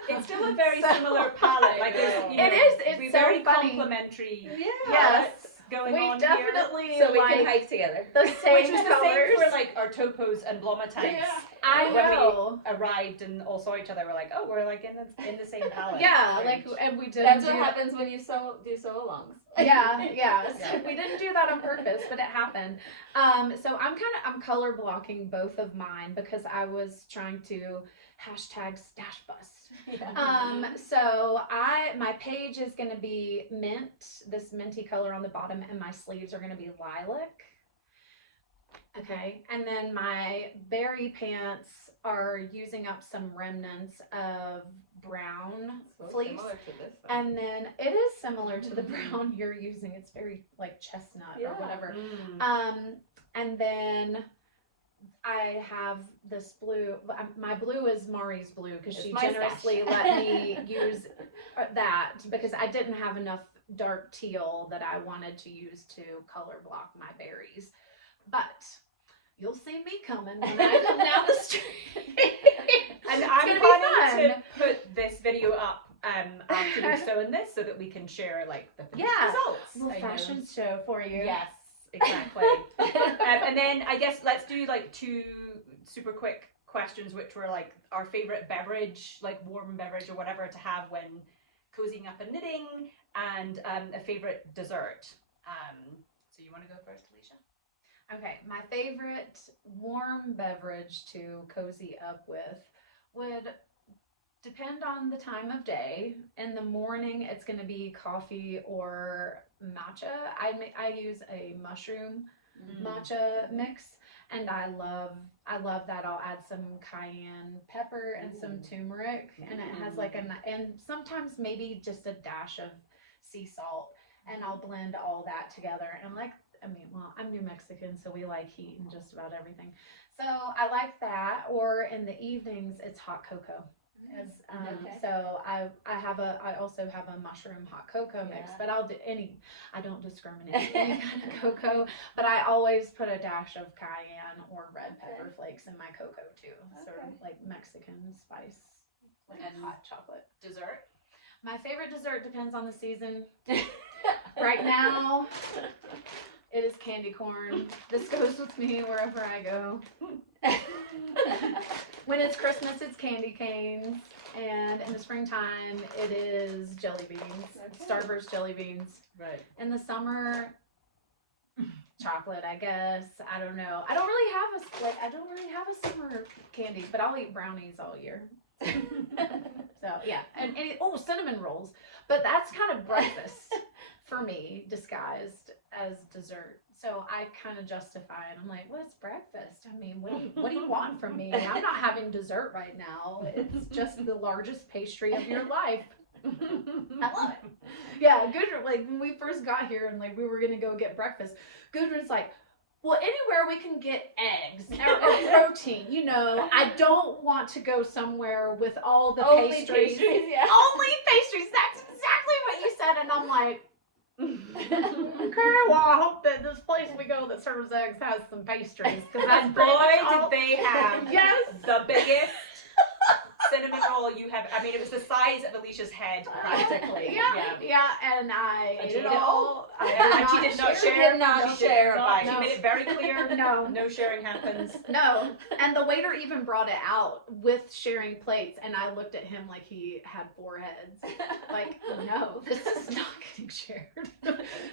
It's still a very similar palette. Like it's so very funny. complementary. Yes. Going We on definitely here. So we can hike together. The same Which was the colors. same for like our topos and blomma tanks. Yeah, I When know. we arrived and all saw each other, we're like, oh, we're like in the same palette. Yeah, Right. and we didn't. That's what happens when you do sew-alongs. Yeah. So we didn't do that on purpose, but it happened. So I'm color blocking both of mine because I was trying to # stash bust. So my page is going to be mint, this minty color on the bottom, and my sleeves are going to be lilac. Okay, and then my Berry pants are using up some remnants of brown fleece. Similar to this one. And then it is similar to the brown you're using. It's very like chestnut or whatever. And then I have this blue. My blue is Mari's blue because she generously let me use that because I didn't have enough dark teal that I wanted to use to color block my berries. But you'll see me coming when I come down the street. And I'm planning to put this video up after you've sewn this so that we can share like the finished results. A little fashion show for you. Yes, exactly. And then I guess let's do like 2 super quick questions, which were like our favorite beverage, like warm beverage or whatever to have when cozying up and knitting, and a favorite dessert. So you want to go first, Alicia? Okay, my favorite warm beverage to cozy up with would depend on the time of day. In the morning, it's going to be coffee or matcha. I use a mushroom matcha mix, and I love that. I'll add some cayenne pepper and some turmeric, and it has like and sometimes maybe just a dash of sea salt, and I'll blend all that together. And I'm New Mexican, so we like heat and just about everything. So I like that. Or in the evenings, it's hot cocoa. So I also have a mushroom hot cocoa mix, but I don't discriminate any kind of cocoa, but I always put a dash of cayenne or red pepper flakes in my cocoa too, sort of like Mexican spice, like hot chocolate. Dessert? My favorite dessert depends on the season. Right now, it is candy corn. This goes with me wherever I go. When it's Christmas, it's candy canes, and in the springtime, it is jelly beans, Starburst jelly beans. Right. In the summer, chocolate, I guess. I don't know. I don't really have a summer candy, but I'll eat brownies all year. So yeah, and cinnamon rolls, but that's kind of breakfast for me disguised as dessert. So I kind of justify it. I'm like, what's breakfast? I mean, what do you want from me? I'm not having dessert right now. It's just the largest pastry of your life. I love it. Yeah, Gudrun, like when we first got here and like we were gonna go get breakfast, Gudrun's like, well, anywhere we can get eggs or protein, I don't want to go somewhere with all the pastries. Yeah. Only pastries. That's exactly what you said, and I'm like, okay, well, I hope that this place we go that serves eggs has some pastries. And boy, did they have the biggest cinnamon roll you have. I mean, it was the size of Alicia's head, practically. Yeah, and I ate it all. And she did not share. No. She made it very clear. No sharing happens. No, and the waiter even brought it out with sharing plates, and I looked at him like he had 4 heads. Like, no, this is not getting shared.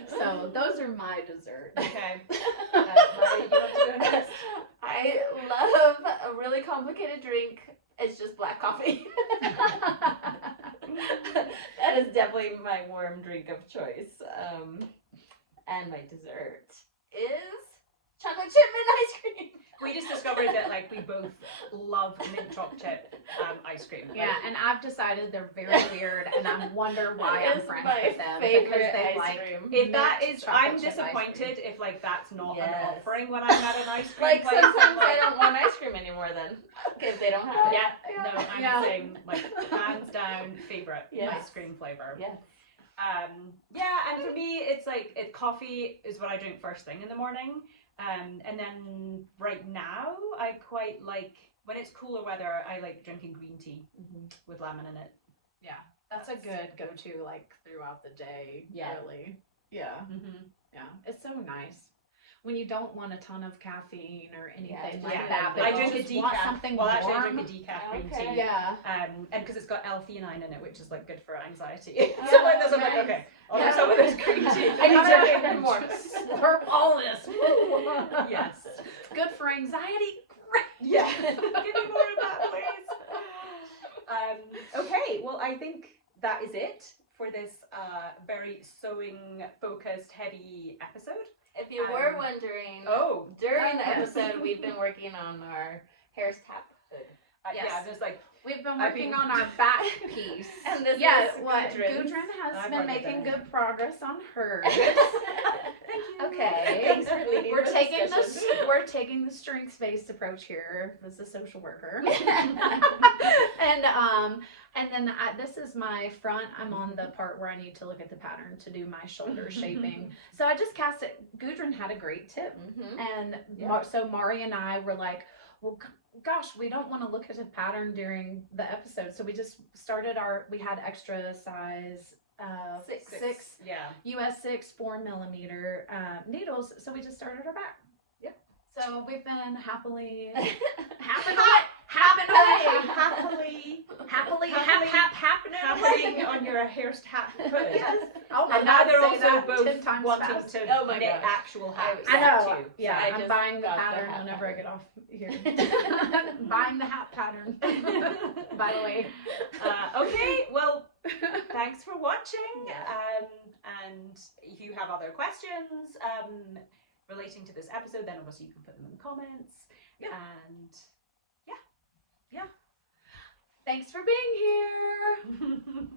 So those are my desserts. Okay. Mari, you want to go next? I love a really complicated drink. It's just black coffee. That is definitely my warm drink of choice. And my dessert is chocolate chip mint ice cream. We just discovered that like we both love mint chocolate chip ice cream. Right? Yeah, and I've decided they're very weird, and I wonder why I'm friends with them because they like. If that is, I'm disappointed if like that's not an offering when I'm at an ice cream place. Sometimes I don't want ice cream anymore then because they don't have it. No, I'm saying like hands down favorite ice cream flavor. Yes. And for me, it's like coffee is what I drink first thing in the morning. And then right now, I quite like, when it's cooler weather, I like drinking green tea with lemon in it. Yeah, that's a good go-to, like, throughout the day, really. Yeah. Yeah, it's so nice. When you don't want a ton of caffeine or anything like that, but I drink you a just want decaf. something Well, warm. actually, I drink a decaf green tea. Yeah. And because it's got L-theanine in it, which is like good for anxiety. So like this, I'm like, okay, I'll have some of this green tea. I need to drink more. Slurp all this. Yes. Good for anxiety. Great. Yeah. Give me more of that, please. Okay, well, I think that is it for this very sewing focused heavy episode. If you were wondering, during the episode, we've been working on our hair tap hood. Yeah, there's like we've been working on our back piece. And this is Gudrun has been making good progress on hers. Okay. Thanks for leading. We're taking the strengths-based approach here as a social worker. And then this is my front. I'm on the part where I need to look at the pattern to do my shoulder shaping. So I just cast it. Gudrun had a great tip. And so Mari and I were like, well, gosh, we don't want to look at a pattern during the episode. So we just started we had extra size six US 6 4mm needles. So we just started our back. So we've been happily Happily happening on your hat. Yes. Oh my And now God, they're say also that both 10 times wanting fast. to Oh my knit gosh. actual hats. I know. Too. Yeah, I I'm just buying the got the pattern hat whenever I get off here. pattern. Buying the hat pattern. By the way. Okay, well, thanks for watching. Yeah. And if you have other questions relating to this episode, then obviously you can put them in the comments. Yeah. And Thanks for being here.